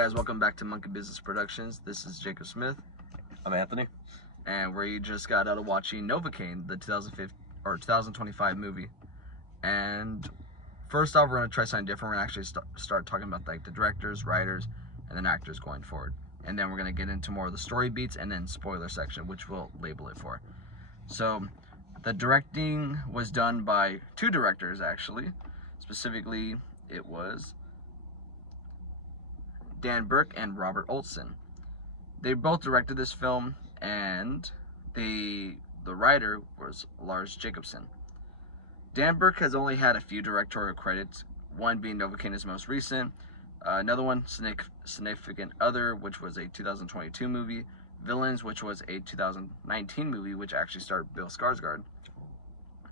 guys, welcome back to Monkey Business Productions. This is Jacob Smith. I'm Anthony. And we just got out of watching Novocaine, the 2025 movie. And first off, we're going to try something different. We're going to actually start talking about like the directors, writers, and then actors going forward. And then we're going to get into more of the story beats and then spoiler section, which we'll label it for. So the directing was done by two directors, actually. Specifically, it was Dan Burke and Robert Olson. They both directed this film, and the writer was Lars Jacobson. Dan Burke has only had a few directorial credits, one being Novocaine, his most recent, another one, Significant Other, which was a 2022 movie, Villains, which was a 2019 movie, which actually starred Bill Skarsgård,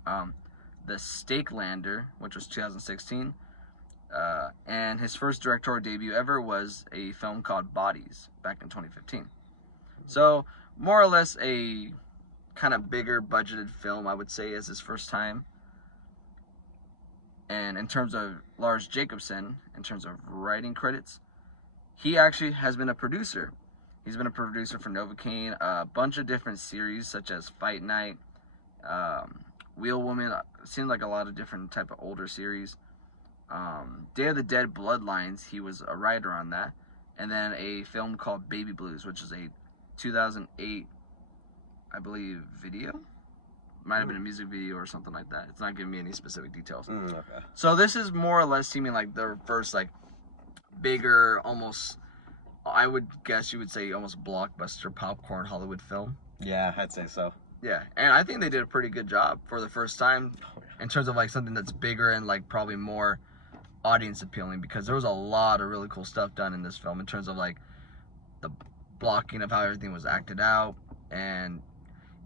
The Stakelander, which was 2016, and his first directorial debut ever was a film called Bodies back in 2015. So, more or less a kind of bigger budgeted film, I would say, as his first time. And in terms of Lars Jacobson, in terms of writing credits, he actually has been a producer. He's been a producer for Novocaine, a bunch of different series such as Fight Night, Wheel Woman, seemed like a lot of different type of older series. Day of the Dead Bloodlines, he was a writer on that. And then a film called Baby Blues, which is a 2008, I believe, video? Might have been a music video or something like that. It's not giving me any specific details. Okay. So this is more or less seeming like their first, like, bigger, almost, I would guess you would say almost blockbuster popcorn Hollywood film. Yeah, I'd say so. Yeah, and I think they did a pretty good job for the first time in terms of like something that's bigger and like probably more audience appealing, because there was a lot of really cool stuff done in this film in terms of like the blocking of how everything was acted out, and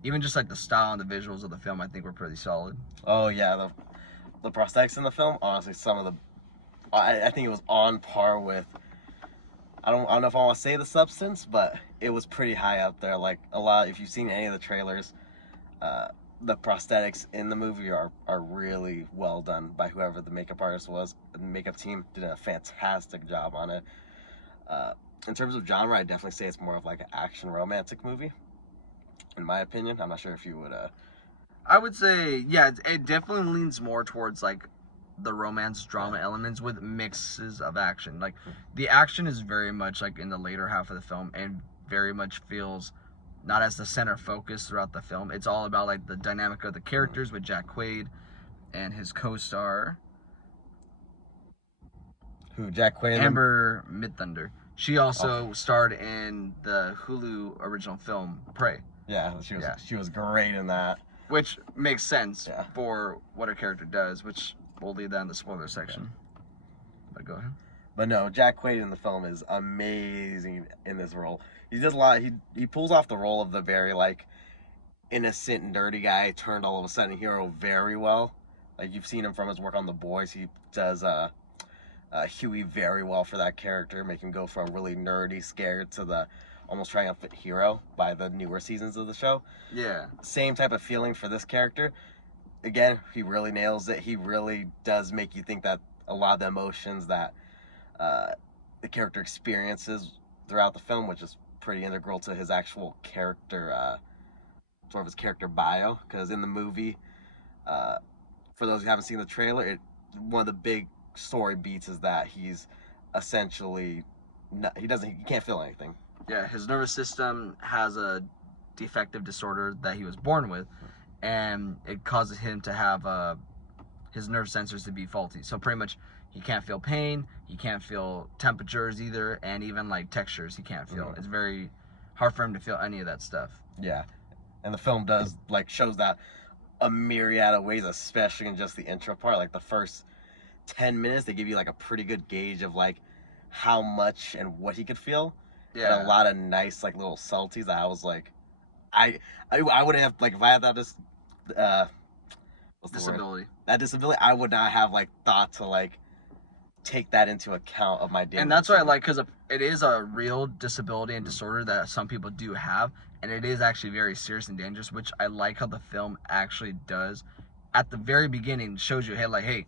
even just like the style and the visuals of the film I think were pretty solid. Oh yeah, the prosthetics in the film, honestly, some of the I think it was on par with, I don't know if I want to say the substance, but it was pretty high up there. Like a lot, if you've seen any of the trailers, the prosthetics in the movie are really well done by whoever the makeup artist was. The makeup team did a fantastic job on it. In terms of genre, I'd definitely say it's more of like an action romantic movie, in my opinion. I'm not sure if you would... I would say, yeah, it definitely leans more towards like the romance drama elements with mixes of action. Like the action is very much like in the later half of the film and very much feels not as the center focus throughout the film. It's all about like the dynamic of the characters with Jack Quaid and his co-star Jack Quaid? Amber Midthunder. She also starred in the Hulu original film Prey. Yeah, she was great in that. Which makes sense for what her character does, which we'll leave that in the spoiler section. But go ahead. But no, Jack Quaid in the film is amazing in this role. He does a lot. He pulls off the role of the very like innocent and dirty guy turned all of a sudden hero very well. Like you've seen him from his work on The Boys. He does Huey very well for that character, make him go from really nerdy, scared to the almost triumphant hero by the newer seasons of the show. Yeah. Same type of feeling for this character. Again, he really nails it. He really does make you think that a lot of the emotions that the character experiences throughout the film, which is pretty integral to his actual character, sort of his character bio. Because in the movie, for those who haven't seen the trailer, one of the big story beats is that he's essentially he can't feel anything. Yeah, his nervous system has a defective disorder that he was born with, and it causes him to have his nerve sensors to be faulty. So pretty much he can't feel pain, he can't feel temperatures either, and even like textures he can't feel. It's very hard for him to feel any of that stuff. Yeah, and the film does like shows that a myriad of ways, especially in just the intro part. Like the first 10 minutes, they give you like a pretty good gauge of like how much and what he could feel. Yeah, and a lot of nice like little subtleties that I was like, I wouldn't have, like, if I had that disability. That disability, I would not have like thought to like take that into account of my daily. And that's what I like, because it is a real disability and disorder that some people do have, and it is actually very serious and dangerous, which I like how the film actually does. At the very beginning, shows you, hey,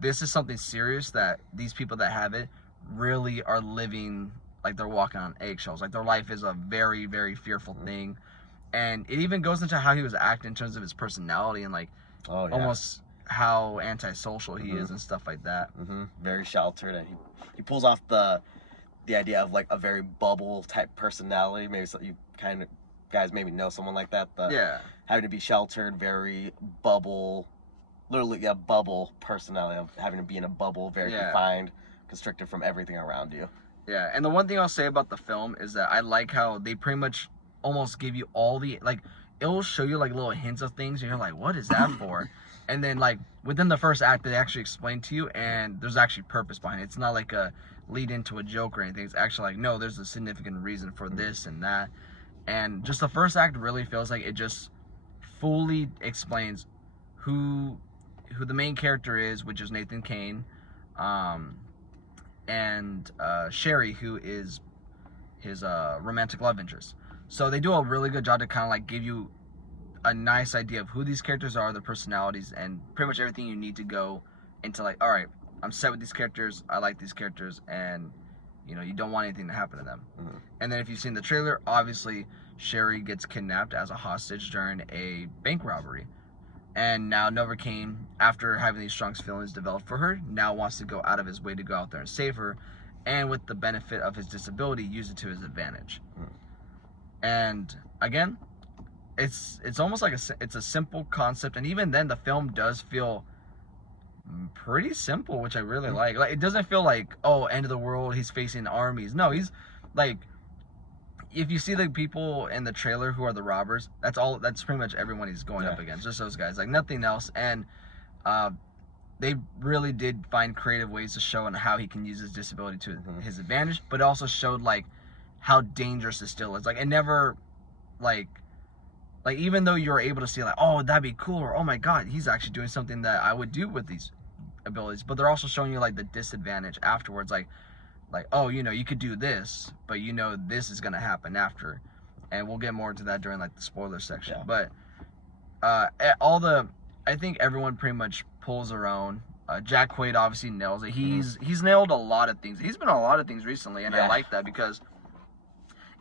this is something serious that these people that have it really are living like they're walking on eggshells. Like their life is a very, very fearful thing. And it even goes into how he was acting in terms of his personality and like almost how antisocial he is and stuff like that. Very sheltered, and he pulls off the idea of like a very bubble type personality. Maybe you kind of guys maybe know someone like that. Having to be sheltered, very bubble, literally a bubble personality of having to be in a bubble, very confined, constricted from everything around you. Yeah, and the one thing I'll say about the film is that I like how they pretty much almost give you all the, like, it'll show you like little hints of things and you're like, what is that for? And then like within the first act they actually explain to you, and there's actually purpose behind it. It's not like a lead into a joke or anything. It's actually like, no, there's a significant reason for this and that. And just the first act really feels like it just fully explains who the main character is, which is Nathan Kane, and Sherry, who is his romantic love interest. So they do a really good job to kind of like give you a nice idea of who these characters are, their personalities, and pretty much everything you need to go into like, all right, I'm set with these characters, I like these characters, and you know, you don't want anything to happen to them. And then if you've seen the trailer, obviously Sherry gets kidnapped as a hostage during a bank robbery. And now Novocaine, after having these strong feelings developed for her, now wants to go out of his way to go out there and save her, and with the benefit of his disability, use it to his advantage. And again, it's almost like it's a simple concept, and even then the film does feel pretty simple, which I really like. Like, it doesn't feel like, oh, end of the world, he's facing armies. No, he's like, if you see the people in the trailer who are the robbers, that's pretty much everyone he's going up against, just those guys, like nothing else. And they really did find creative ways to show and how he can use his disability to his advantage, but it also showed like how dangerous it still is. Like, it never like even though you're able to see like, oh, that'd be cool, or oh my god, he's actually doing something that I would do with these abilities, but they're also showing you like the disadvantage afterwards, like oh, you know, you could do this, but you know this is gonna happen after, and we'll get more into that during like the spoiler section. But I think everyone pretty much pulls their own. Jack Quaid obviously nails it. He's nailed a lot of things. He's been on a lot of things recently, and I like that, because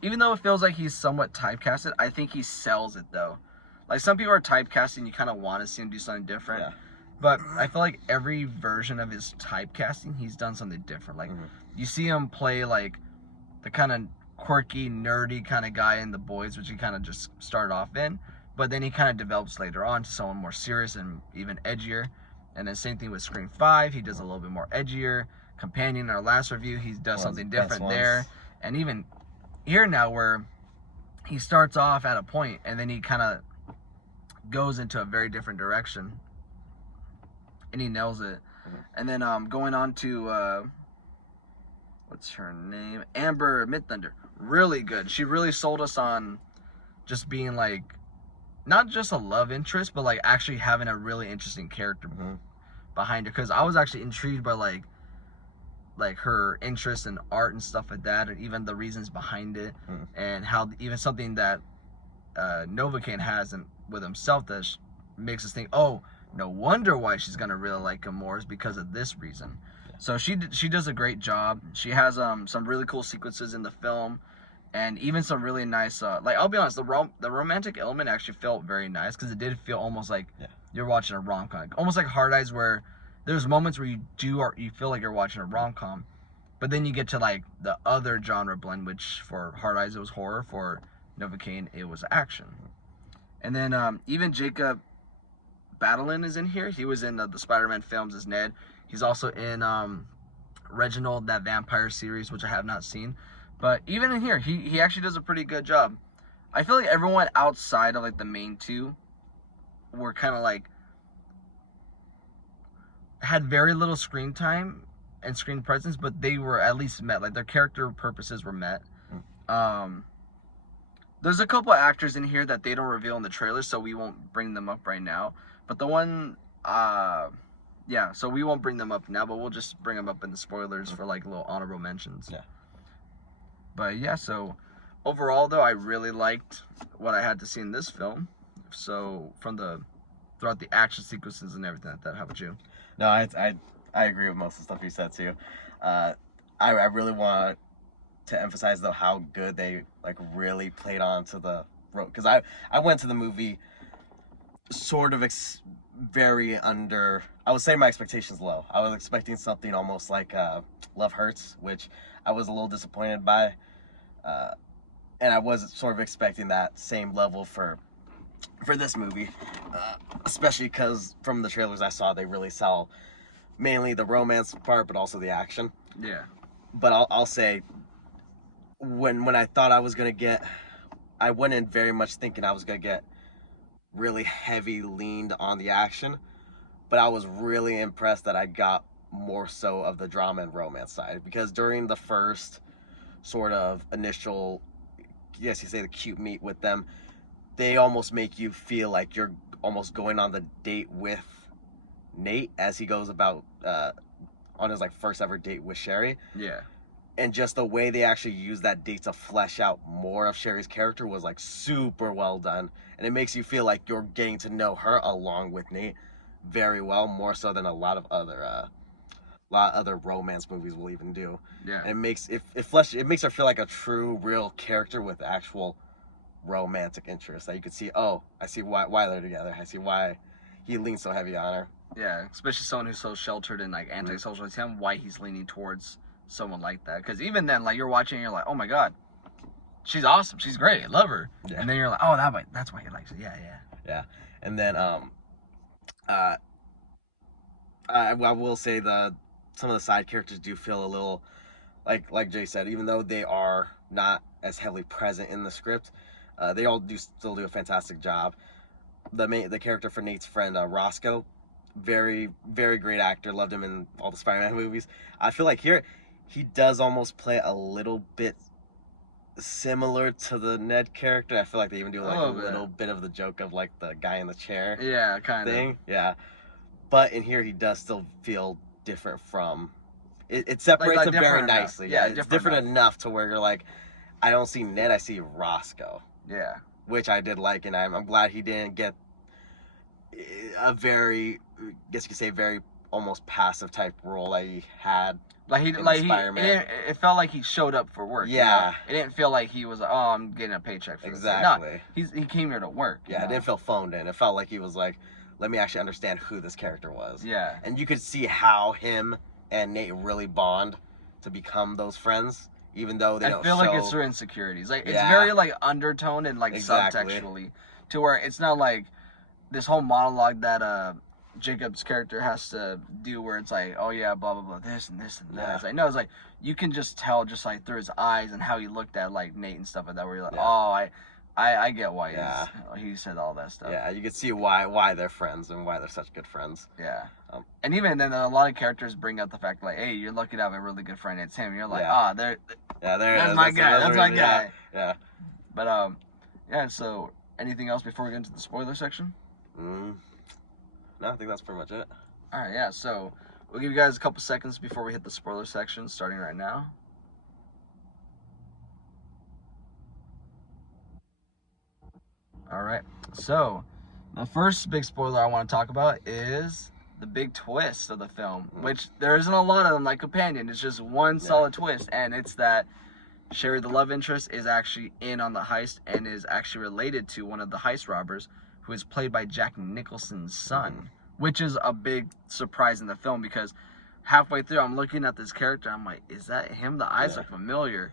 even though it feels like he's somewhat typecasted, I think he sells it though. Like, some people are typecasting, you kind of want to see him do something different. But I feel like every version of his typecasting, he's done something different. Like, you see him play like the kind of quirky, nerdy kind of guy in The Boys, which he kind of just started off in, but then he kind of develops later on to someone more serious and even edgier. And then same thing with Scream 5, he does a little bit more edgier. Companion, our last review, he does something different there. And even here now, where he starts off at a point and then he kind of goes into a very different direction, and he nails it. And then going on to what's her name, Amber Midthunder, really good. She really sold us on just being like not just a love interest, but like actually having a really interesting character behind her, because I was actually intrigued by like her interest in art and stuff like that, and even the reasons behind it, and how even something that Novocaine has with himself that makes us think, oh, no wonder why she's gonna really like him more, is because of this reason. So she does a great job. She has some really cool sequences in the film, and even some really nice like, I'll be honest, the romantic element actually felt very nice, because it did feel almost like you're watching a rom-com, almost like Hard Eyes, where there's moments where you feel like you're watching a rom-com, but then you get to like the other genre blend, which for Hard Eyes it was horror, for Novocaine it was action. And then even Jacob Batalon is in here. He was in the Spider-Man films as Ned. He's also in Reginald, that vampire series, which I have not seen. But even in here, he actually does a pretty good job. I feel like everyone outside of like the main two were kind of like, had very little screen time and screen presence, but they were at least met. Like, their character purposes were met. There's a couple of actors in here that they don't reveal in the trailer, so we won't bring them up right now. But the one, so we won't bring them up now, but we'll just bring them up in the spoilers for like little honorable mentions. But yeah, so overall though, I really liked what I had to see in this film. So throughout the action sequences and everything like that. How about you? No, I agree with most of the stuff you said too. I really want to emphasize though how good they like really played on to the road, because I went to the movie sort of very under. I would say my expectations low. I was expecting something almost like Love Hurts, which I was a little disappointed by, and I was sort of expecting that same level for this movie, especially because from the trailers I saw, they really sell mainly the romance part, but also the action. Yeah. But I'll say, when I thought I was gonna get, I went in very much thinking I was gonna get really heavy leaned on the action, but I was really impressed that I got more so of the drama and romance side, because during the first sort of initial, yes, you say the cute meet with them, they almost make you feel like you're almost going on the date with Nate as he goes about on his like first ever date with Sherry. Yeah. And just the way they actually use that date to flesh out more of Sherry's character was like super well done, and it makes you feel like you're getting to know her along with Nate very well, more so than a lot of other romance movies will even do. Yeah. And it makes her feel like a true real character with actual romantic interest that you could see. Oh, I see why they're together. I see why he leans so heavy on her. Yeah, especially someone who's so sheltered and like antisocial. It's him why he's leaning towards someone like that. Because even then, like, you're watching and you're like, oh my god, she's awesome, she's great, I love her. Yeah. And then you're like, oh, that's why he likes it. Yeah. And then I will say some of the side characters do feel a little like Jay said, even though they are not as heavily present in the script, they all still do a fantastic job. The character for Nate's friend, Roscoe, very, very great actor. Loved him in all the Spider-Man movies. I feel like here he does almost play a little bit similar to the Ned character. I feel like they even do like a little bit of the joke of like the guy in the chair. Yeah, kind of thing. Yeah, but in here he does still feel different from. It separates like him very enough. nicely. Yeah, it's different enough to where you're like, I don't see Ned, I see Roscoe. Yeah. Which I did like, and I'm glad he didn't get a very, I guess you could say, very almost passive type role that he had. It felt like he showed up for work. Yeah. You know? It didn't feel like he was like, oh, I'm getting a paycheck for exactly. this. No, he came here to work. Yeah, it didn't feel phoned in. It felt like he was like, let me actually understand who this character was. Yeah. And you could see how him and Nate really bond to become those friends, even though they don't show. I feel like it's their insecurities. Like, it's very like undertoned and like subtextually, to where it's not like this whole monologue that Jacob's character has to do, where it's like, oh yeah, blah blah blah, this and this and that. Yeah. It's like, no, it's like you can just tell just like through his eyes and how he looked at like Nate and stuff like that, where you're like, oh, I get why he said all that stuff. Yeah, you can see why they're friends and why they're such good friends. Yeah. And even then, a lot of characters bring out the fact like, hey, you're lucky to have a really good friend. It's him. And you're like, that's my guy. That's my guy. Yeah. But yeah. So, anything else before we get into the spoiler section? No, I think that's pretty much it. All right. Yeah. So we'll give you guys a couple seconds before we hit the spoiler section, starting right now. All right. So the first big spoiler I want to talk about is the big twist of the film, which there isn't a lot of them like Companion. It's just one solid twist, and it's that Sherry, the love interest, is actually in on the heist and is actually related to one of the heist robbers, who is played by Jack Nicholson's son, which is a big surprise in the film, because halfway through I'm looking at this character, I'm like, is that him? The eyes look familiar.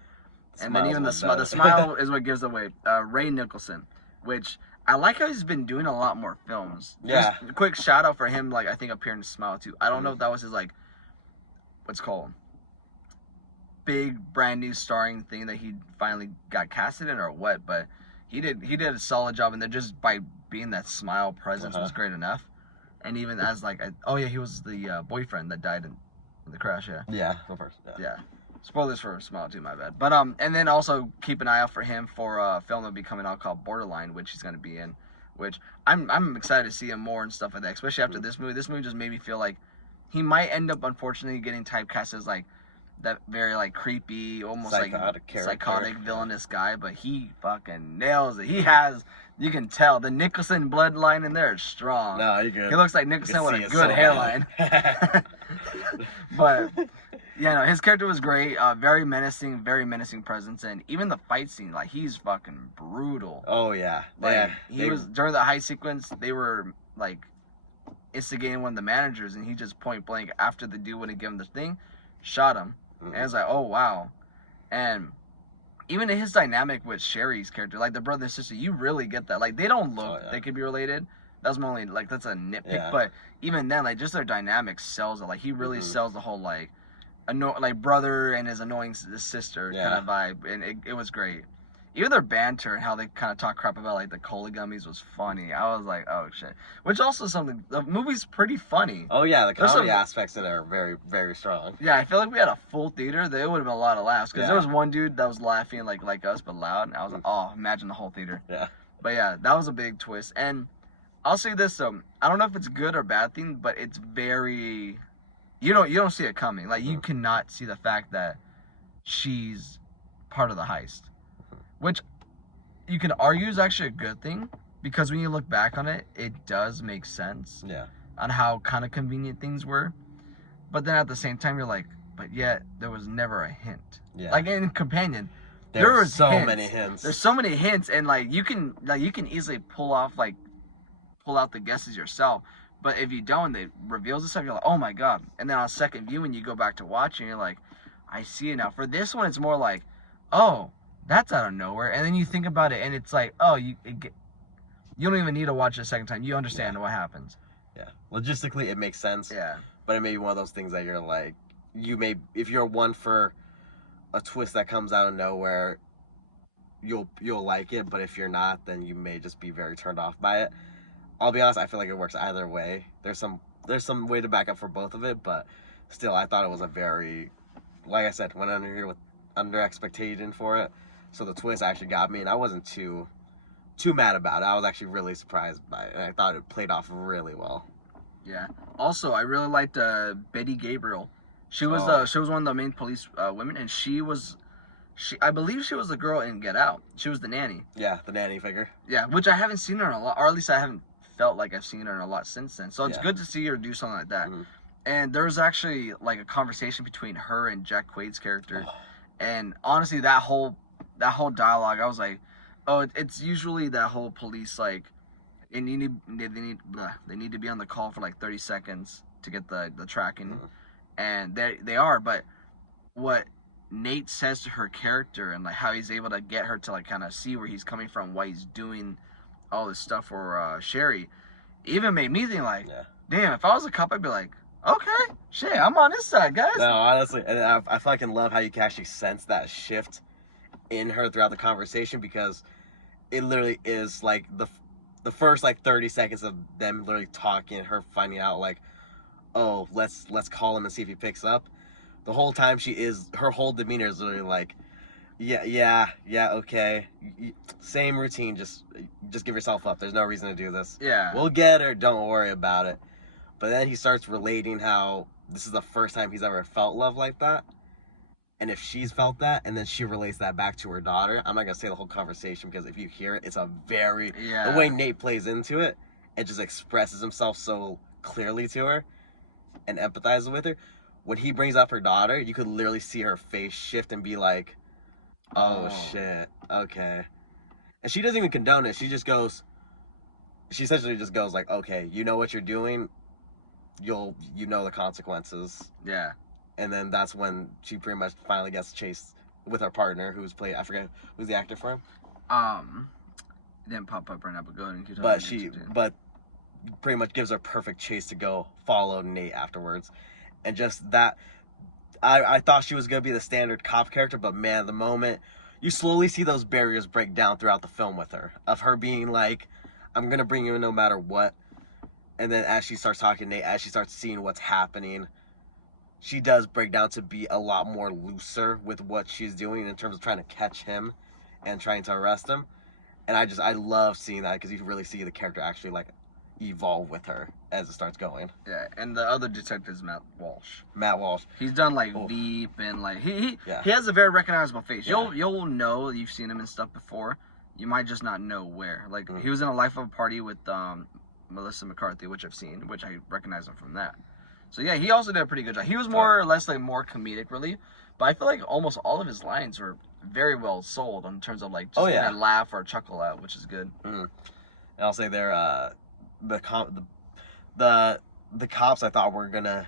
And then even the smile is what gives away. Ray Nicholson, which I like how he's been doing a lot more films. Yeah. Just a quick shout out for him, like I think appearing in Smile too. I don't know if that was his like, what's it called, big brand new starring thing that he finally got casted in or what, but he did a solid job, and then just by being that Smile presence was great enough. And even as like, he was the boyfriend that died in the crash. Yeah, of course. Yeah. Spoilers for Smile too, my bad. But and then also keep an eye out for him for a film that'll be coming out called Borderline, which he's gonna be in. Which I'm excited to see him more and stuff like that, especially after this movie. This movie just made me feel like he might end up, unfortunately, getting typecast as like that very like creepy, almost psychotic villainous guy. But he fucking nails it. He has, you can tell the Nicholson bloodline in there is strong. No, you're good. He looks like Nicholson with a good hairline. But Yeah, no, his character was great. Very menacing presence, and even the fight scene, like he's fucking brutal. Oh yeah, Like he was during the heist sequence, they were like instigating one of the managers, and he just point blank after the dude wouldn't give him the thing, shot him, and it's like, oh wow, and even in his dynamic with Sherry's character, like the brother and sister, you really get that. Like they don't look, they could be related. That's my only like that's a nitpick, but even then, like just their dynamic sells it. Like he really sells the whole like brother and his annoying sister kind of vibe, and it was great. Even their banter and how they kind of talk crap about like the cola gummies was funny. I was like, oh shit. Which also something, the movie's pretty funny. Oh yeah, the comedy aspects of it are very, very strong. Yeah, I feel like we had a full theater. There would have been a lot of laughs because there was one dude that was laughing like us but loud, and I was like, oh, imagine the whole theater. Yeah. But yeah, that was a big twist. And I'll say this, I don't know if it's a good or bad thing, but it's very, you don't see it coming. Like you cannot see the fact that she's part of the heist, which you can argue is actually a good thing because when you look back on it, it does make sense. Yeah. On how kind of convenient things were, but then at the same time you're like, but yet there was never a hint. Yeah. Like in Companion, there were so hints. many hints. There's so many hints, and like you can easily pull out the guesses yourself. But if you don't, it reveals itself. You're like, oh my god! And then on second view, when you go back to watching, you're like, I see it now. For this one, it's more like, oh, that's out of nowhere. And then you think about it, and it's like, oh, you don't even need to watch it a second time. You understand what happens. Yeah, logistically, it makes sense. Yeah. But it may be one of those things that you're like, if you're one for a twist that comes out of nowhere, you'll like it. But if you're not, then you may just be very turned off by it. I'll be honest, I feel like it works either way. There's some way to back up for both of it, but still, I thought it was a very, like I said, went under here with under expectation for it. So the twist actually got me, and I wasn't too mad about it. I was actually really surprised by it, and I thought it played off really well. Yeah. Also, I really liked Betty Gabriel. She was one of the main police women, and I believe she was the girl in Get Out. She was the nanny. Yeah, the nanny figure. Yeah, which I haven't seen her in a lot, or at least I haven't felt like I've seen her in a lot since then. So it's good to see her do something like that. And there was actually like a conversation between her and Jack Quaid's character, and honestly, that whole dialogue, I was like, oh, it's usually that whole police like, they need to be on the call for like 30 seconds to get the tracking, and they are. But what Nate says to her character and like how he's able to get her to like kind of see where he's coming from, why he's doing all this stuff for Sherry, even made me think like, damn, if I was a cop, I'd be like, okay, shit, I'm on this side, guys. No, honestly, and I fucking love how you can actually sense that shift in her throughout the conversation, because it literally is like the first like 30 seconds of them literally talking, her finding out like, oh, let's call him and see if he picks up. The whole time her whole demeanor is literally like, yeah, okay, same routine, just give yourself up. There's no reason to do this. Yeah, we'll get her. Don't worry about it. But then he starts relating how this is the first time he's ever felt love like that. And if she's felt that, and then she relates that back to her daughter, I'm not going to say the whole conversation, because if you hear it, it's a very, the way Nate plays into it, and just expresses himself so clearly to her, and empathizes with her. When he brings up her daughter, you could literally see her face shift and be like, oh. Shit, okay. And she doesn't even condone it. She essentially just goes like, okay, you know what you're doing, you know the consequences. Yeah. And then that's when she pretty much finally gets chased with her partner, who's played, I forget who's the actor for him. It didn't pop up right now, but go ahead and keep talking. But pretty much gives her perfect chase to go follow Nate afterwards. And just that, I thought she was going to be the standard cop character, but man, the moment you slowly see those barriers break down throughout the film with her, of her being like, I'm going to bring you in no matter what. And then as she starts talking to Nate, as she starts seeing what's happening, she does break down to be a lot more looser with what she's doing in terms of trying to catch him and trying to arrest him. And I love seeing that, because you can really see the character actually like evolve with her as it starts going. Yeah, and the other detective is Matt Walsh. He's done like Veep, and like he has a very recognizable face. Yeah. You'll know you've seen him in stuff before. You might just not know where. Like he was in A Life of a Party with Melissa McCarthy, which I've seen, which I recognize him from that. So yeah, he also did a pretty good job. He was more or less like more comedic relief, but I feel like almost all of his lines were very well sold in terms of like just getting a laugh or a chuckle out, which is good. Mm. And I'll say they're the cops I thought were gonna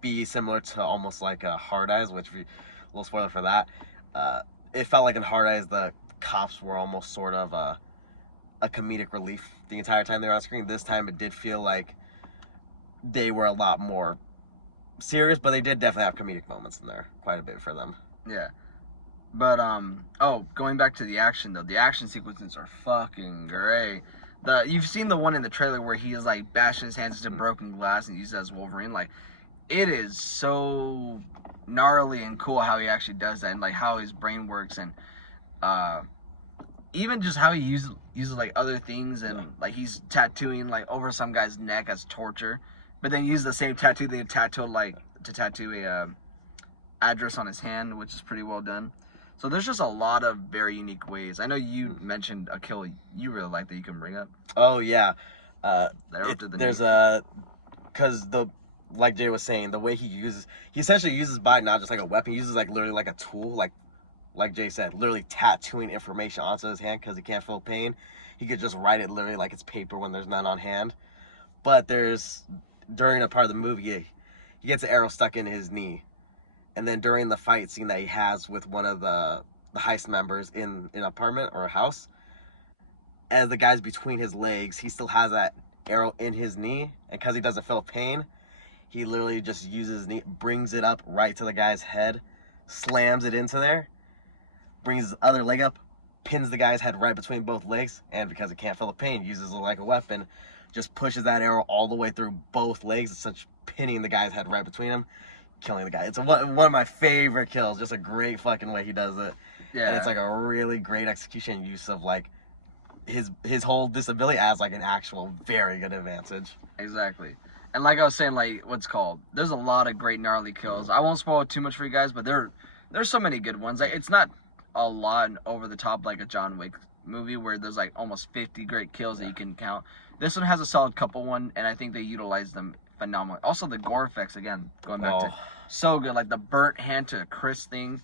be similar to almost like Hard Eyes, which we, a little spoiler for that. It felt like in Hard Eyes the cops were almost sort of a comedic relief the entire time they were on screen. This time it did feel like they were a lot more serious, but they did definitely have comedic moments in there, quite a bit for them. Yeah. But going back to the action though, the action sequences are fucking great. You've seen the one in the trailer where he is like bashing his hands into broken glass and uses it as Wolverine. Like, it is so gnarly and cool how he actually does that, and like how his brain works, and even just how he uses like other things, and like he's tattooing like over some guy's neck as torture, but then use the same tattoo they tattoo a address on his hand, which is pretty well done. So there's just a lot of very unique ways. I know you mentioned a kill you really like that you can bring up. Oh yeah, because like Jay was saying, the way he essentially uses body not just like a weapon, he uses like literally like a tool, like Jay said, literally tattooing information onto his hand because he can't feel pain. He could just write it literally like it's paper when there's none on hand. But during a part of the movie, he gets an arrow stuck in his knee. And then during the fight scene that he has with one of the heist members in an apartment or a house, as the guy's between his legs, he still has that arrow in his knee. And because he doesn't feel pain, he literally just uses his knee, brings it up right to the guy's head, slams it into there, brings his other leg up, pins the guy's head right between both legs, and because he can't feel the pain, uses it like a weapon, just pushes that arrow all the way through both legs, such pinning the guy's head right between them, killing the guy. It's one of my favorite kills. Just a great fucking way he does it. Yeah. And it's like a really great execution use of like his whole disability as like an actual very good advantage. Exactly. And like I was saying, like there's a lot of great gnarly kills. I won't spoil too much for you guys, but there's so many good ones. Like, it's not a lot over the top like a John Wick movie where there's like almost 50 great kills that you can count. This one has a solid couple one, and I think they utilize them phenomenal. Also, the gore effects, again, going back to so good. Like the burnt hand to a crisp thing,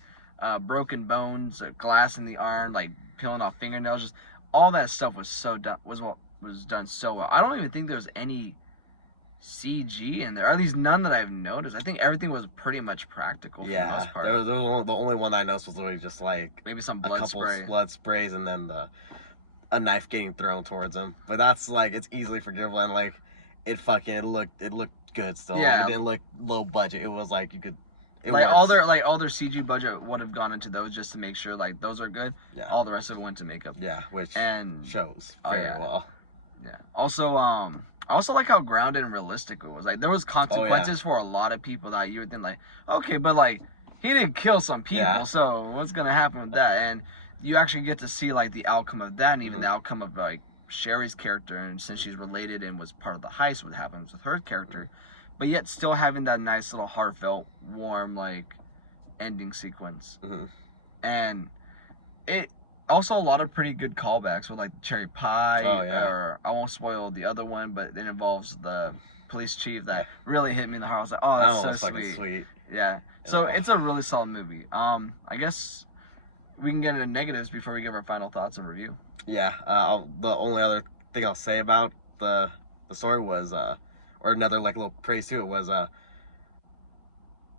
broken bones, glass in the arm, like peeling off fingernails. Just all that stuff was done so well. I don't even think there was any CG in there, or at least none that I've noticed. I think everything was pretty much practical for the most part. The only one that I noticed was literally just like maybe some blood sprays, and then a knife getting thrown towards him. But that's like, it's easily forgivable, and like it looked good still. Yeah, like, it didn't look low budget. It was like you could. All their CG budget would have gone into those just to make sure like those are good. Yeah. All the rest of it went to makeup. Yeah, which shows very well. Yeah. Also, I also like how grounded and realistic it was. Like, there was consequences for a lot of people that you would think like, okay, but like he didn't kill some people, so what's gonna happen with that? And you actually get to see like the outcome of that, and even the outcome of like Sherry's character, and since she's related and was part of the heist, what happens with her character, but yet still having that nice little heartfelt, warm like ending sequence. And it also a lot of pretty good callbacks with like cherry pie, or I won't spoil the other one, but it involves the police chief that really hit me in the heart. I was like, oh, that's so sweet. Yeah. So it's a really solid movie. I guess we can get into negatives before we give our final thoughts and review. Yeah. The only other thing I'll say about the story was, or another like little praise to it was,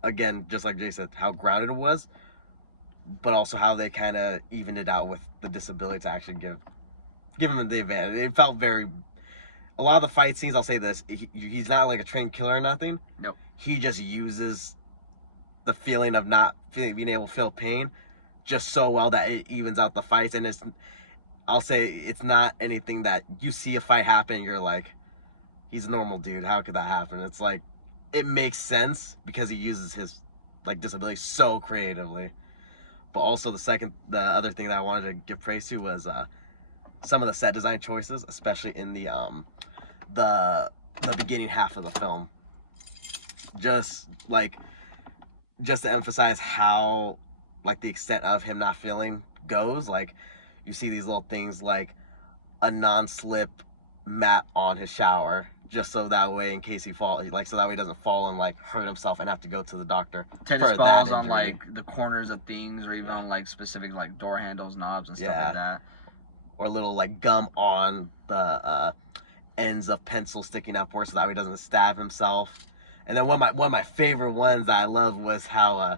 again, just like Jay said, how grounded it was, but also how they kind of evened it out with the disability to actually give him the advantage. It felt a lot of the fight scenes, I'll say this, he's not like a trained killer or nothing. Nope. He just uses the feeling of not being able to feel pain just so well that it evens out the fights. And I'll say it's not anything that you see a fight happen and you're like, he's a normal dude, how could that happen? It's like, it makes sense because he uses his like disability so creatively. But also the other thing that I wanted to give praise to was some of the set design choices, especially in the beginning half of the film. Just to emphasize how like the extent of him not feeling goes. Like, you see these little things like a non-slip mat on his shower just so that way in case he so that way he doesn't fall and like hurt himself and have to go to the doctor. Tennis for balls that on injury. like the corners of things, or even on like specific like door handles, knobs, and stuff Yeah. like that. Or little like gum on the ends of pencil sticking upwards so that way he doesn't stab himself. And then one of my favorite ones that I love was how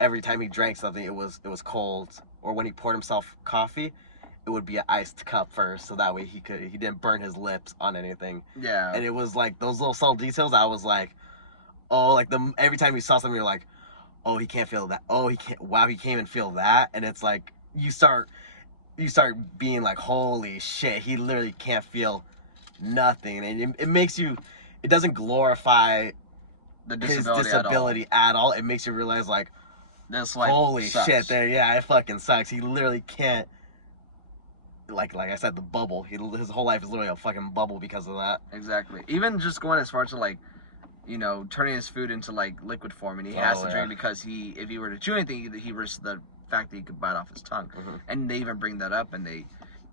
every time he drank something it was cold, or when he poured himself coffee it would be an iced cup first so that way he didn't burn his lips on anything. Yeah. And it was like those little subtle details. I was like, oh, like every time you saw something you're like, oh, he can't feel that. Oh, he can't. Wow, he can't even feel that. And it's like you start being like, holy shit, he literally can't feel nothing. And it makes you, it doesn't glorify the his disability, disability at all. It makes you realize like, this like holy sucks. shit, it fucking sucks. He literally can't. Like I said, the bubble. His whole life is literally a fucking bubble because of that. Exactly. Even just going as far to like, you know, turning his food into like liquid form, and he has to drink because if he were to chew anything, he risks the fact that he could bite off his tongue. Mm-hmm. And they even bring that up and they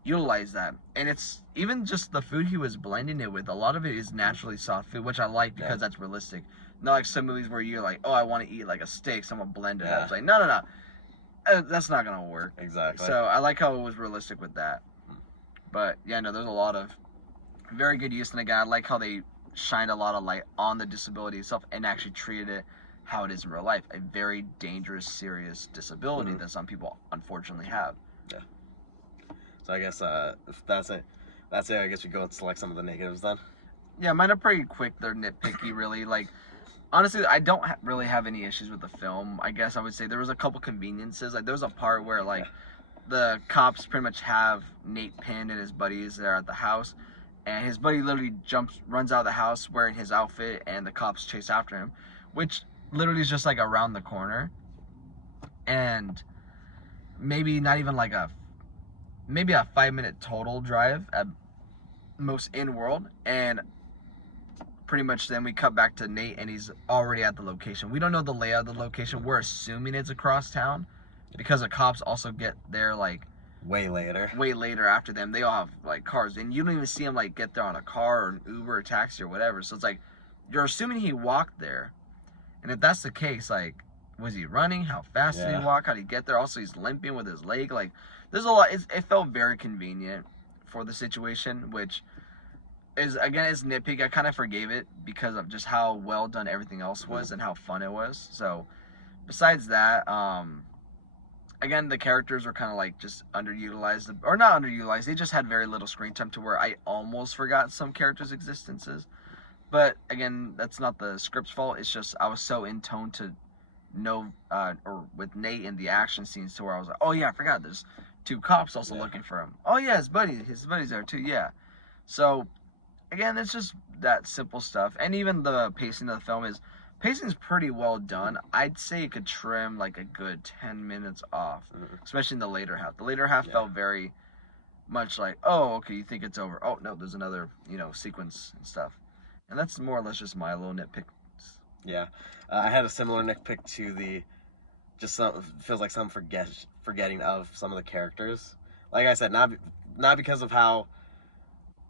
utilize that. And it's even just the food he was blending it with. A lot of it is naturally soft food, which I like because that's realistic. Not like some movies where you're like, oh, I want to eat like a steak, someone blend it up. It's like, no. That's not gonna work. Exactly. So I like how it was realistic with that. But yeah, no, there's a lot of very good use. And again, I like how they shined a lot of light on the disability itself and actually treated it how it is in real life. A very dangerous, serious disability that some people unfortunately have. Yeah. So I guess if that's it. I guess we go and select some of the negatives then. Yeah, mine are pretty quick. They're nitpicky, really. Like, honestly, I don't really have any issues with the film. I guess I would say there was a couple conveniences. Like, there was a part where, like, the cops pretty much have Nate pinned and his buddies there at the house. And his buddy literally runs out of the house wearing his outfit, and the cops chase after him. Which literally is just, like, around the corner. And maybe not even, like, maybe a 5-minute total drive at most in-world. And pretty much then we cut back to Nate and he's already at the location. We don't know the layout of the location. We're assuming it's across town because the cops also get there like way later after them. They all have like cars and you don't even see him like get there on a car or an Uber or taxi or whatever. So it's like you're assuming he walked there. And if that's the case, like, was he running? How fast did he walk? How did he get there? Also, he's limping with his leg. Like, there's a lot. It felt very convenient for the situation, which is, again, it's nitpick. I kind of forgave it because of just how well done everything else was and how fun it was. So, besides that, again, the characters were kind of like just underutilized, or not underutilized. They just had very little screen time to where I almost forgot some characters' existences. But again, that's not the script's fault. It's just I was so in tone to know, or with Nate in the action scenes, to where I was like, oh yeah, I forgot. There's 2 cops also looking for him. Oh yeah, his buddy's there too. Yeah. So again, it's just that simple stuff. And even the pacing of the film is pretty well done. I'd say it could trim like a good 10 minutes off, especially in the later half. The later half felt very much like, oh, okay, you think it's over. Oh no, there's another, sequence and stuff. And that's more or less just my little nitpick. Yeah, I had a similar nitpick to feels like some forgetting of some of the characters. Like I said, not because of how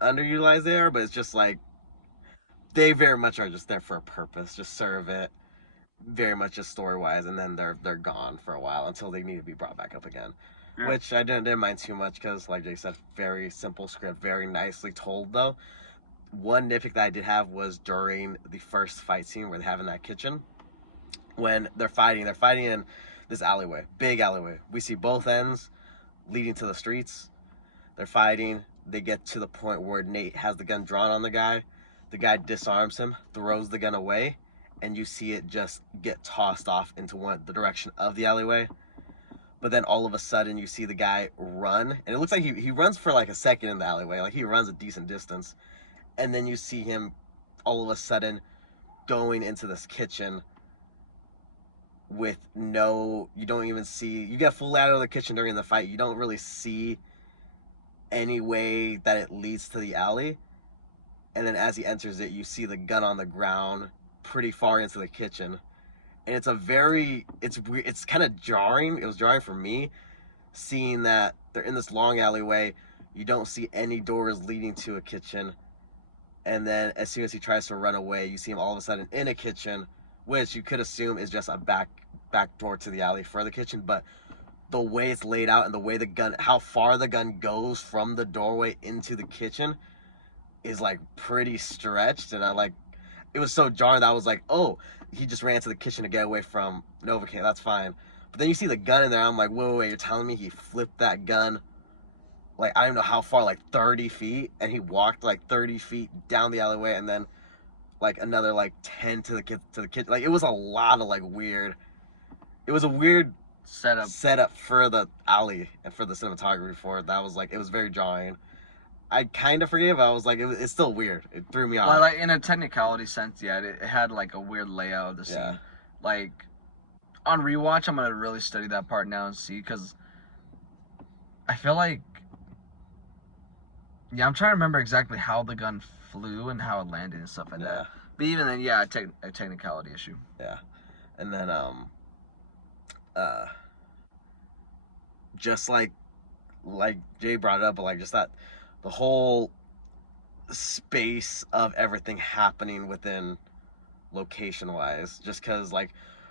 underutilized they are, but it's just like they very much are just there for a purpose, just serve it, very much just story wise, and then they're gone for a while until they need to be brought back up again. Yeah. Which I didn't mind too much because, like Jay said, very simple script, very nicely told though. One nitpick that I did have was during the first fight scene where they have in that kitchen. When they're fighting in this alleyway, big alleyway. We see both ends leading to the streets. They're fighting. They get to the point where Nate has the gun drawn on the guy. The guy disarms him, throws the gun away, and you see it just get tossed off into the direction of the alleyway. But then all of a sudden you see the guy run, and it looks like he runs for like a second in the alleyway. Like he runs a decent distance. And then you see him all of a sudden going into this kitchen with you don't even see, you get fully out of the kitchen during the fight. You don't really see any way that it leads to the alley. And then as he enters it, you see the gun on the ground pretty far into the kitchen. And it's weird. It's kind of jarring. It was jarring for me seeing that they're in this long alleyway. You don't see any doors leading to a kitchen. And then as soon as he tries to run away, you see him all of a sudden in a kitchen, which you could assume is just a back door to the alley for the kitchen. But the way it's laid out and the way how far the gun goes from the doorway into the kitchen is like pretty stretched. And it was so jarring that I was like, oh, he just ran to the kitchen to get away from Novocaine. That's fine. But then you see the gun in there. I'm like, wait, you're telling me he flipped that gun? Like, I don't know how far, like 30 feet, and he walked like 30 feet down the alleyway, and then like another like 10 to the kitchen. Like, it was a lot of like weird. It was a weird setup for the alley and for the cinematography for it. That was like, it was very jarring. I kind of forgave. I was like, it's still weird. It threw me off. Well, like in a technicality sense, yeah, it had like a weird layout of the scene. Yeah. Like on rewatch, I'm gonna really study that part now and see, because I feel like. Yeah, I'm trying to remember exactly how the gun flew and how it landed and stuff like that. But even then, yeah, a technicality issue. Yeah. And then, just like Jay brought it up, but like just that, the whole space of everything happening within location-wise, just because like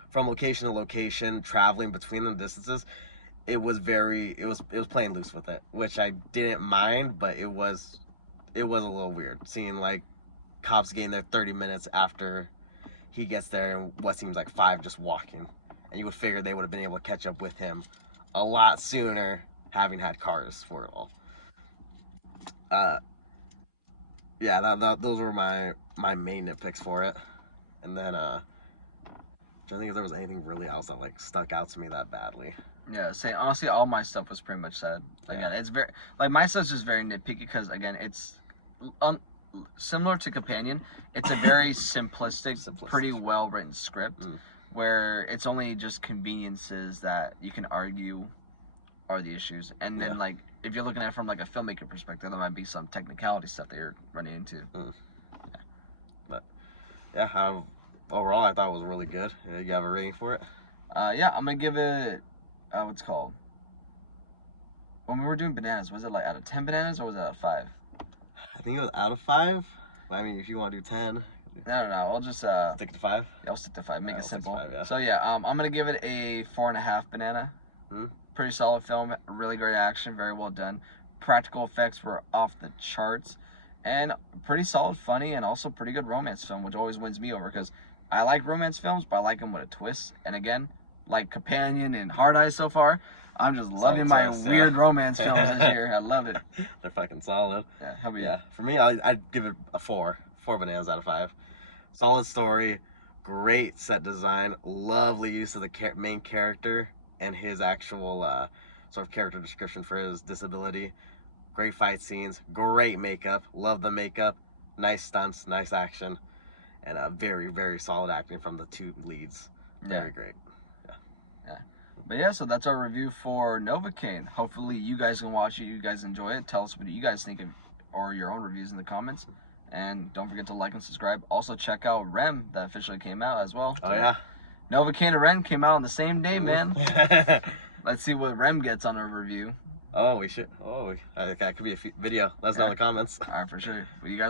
from location to location, traveling between them distances, it was playing loose with it, which I didn't mind, but it was a little weird seeing like cops getting there 30 minutes after he gets there and what seems like 5 just walking, and you would figure they would have been able to catch up with him a lot sooner, having had cars for it all. Those were my main nitpicks for it. And then I don't think if there was anything really else that like stuck out to me that badly. Yeah, honestly, all my stuff was pretty much said. Again, it's very like my stuff's just very nitpicky because again, it's similar to Companion. It's a very simplistic, pretty well written script where it's only just conveniences that you can argue are the issues, and then like if you're looking at it from like a filmmaker perspective, there might be some technicality stuff that you're running into. But yeah, overall, I thought it was really good. You have a rating for it? Yeah, I'm gonna give it. What's it called? When we were doing bananas, was it like out of 10 bananas or was it out of 5? I think it was out of 5. I mean, if you want to do 10. No. I'll just stick to 5. Yeah, I'll stick to 5. Make it simple. 5, yeah. So yeah, I'm gonna give it a 4.5 banana. Pretty solid film. Really great action. Very well done. Practical effects were off the charts, and pretty solid, funny, and also pretty good romance film, which always wins me over because I like romance films, but I like them with a twist. And again, like Companion and Hard Eyes so far, I'm just loving my weird romance films this year. I love it. They're fucking solid. Yeah, how about you? Yeah, for me, I'd give it a 4. 4 bananas out of 5. Solid story, great set design, lovely use of the main character and his actual sort of character description for his disability. Great fight scenes, great makeup, love the makeup, nice stunts, nice action, and a very, very solid acting from the 2 leads. Very great. But yeah, so that's our review for Novocaine. Hopefully you guys can watch it, you guys enjoy it. Tell us what you guys think of, or your own reviews in the comments. And don't forget to like and subscribe. Also check out Rem, that officially came out as well. Oh yeah. Novocaine and Rem came out on the same day, man. Let's see what Rem gets on our review. Oh, we should. Oh, that could be a video. Let us know in the comments. All right, for sure. Well, you guys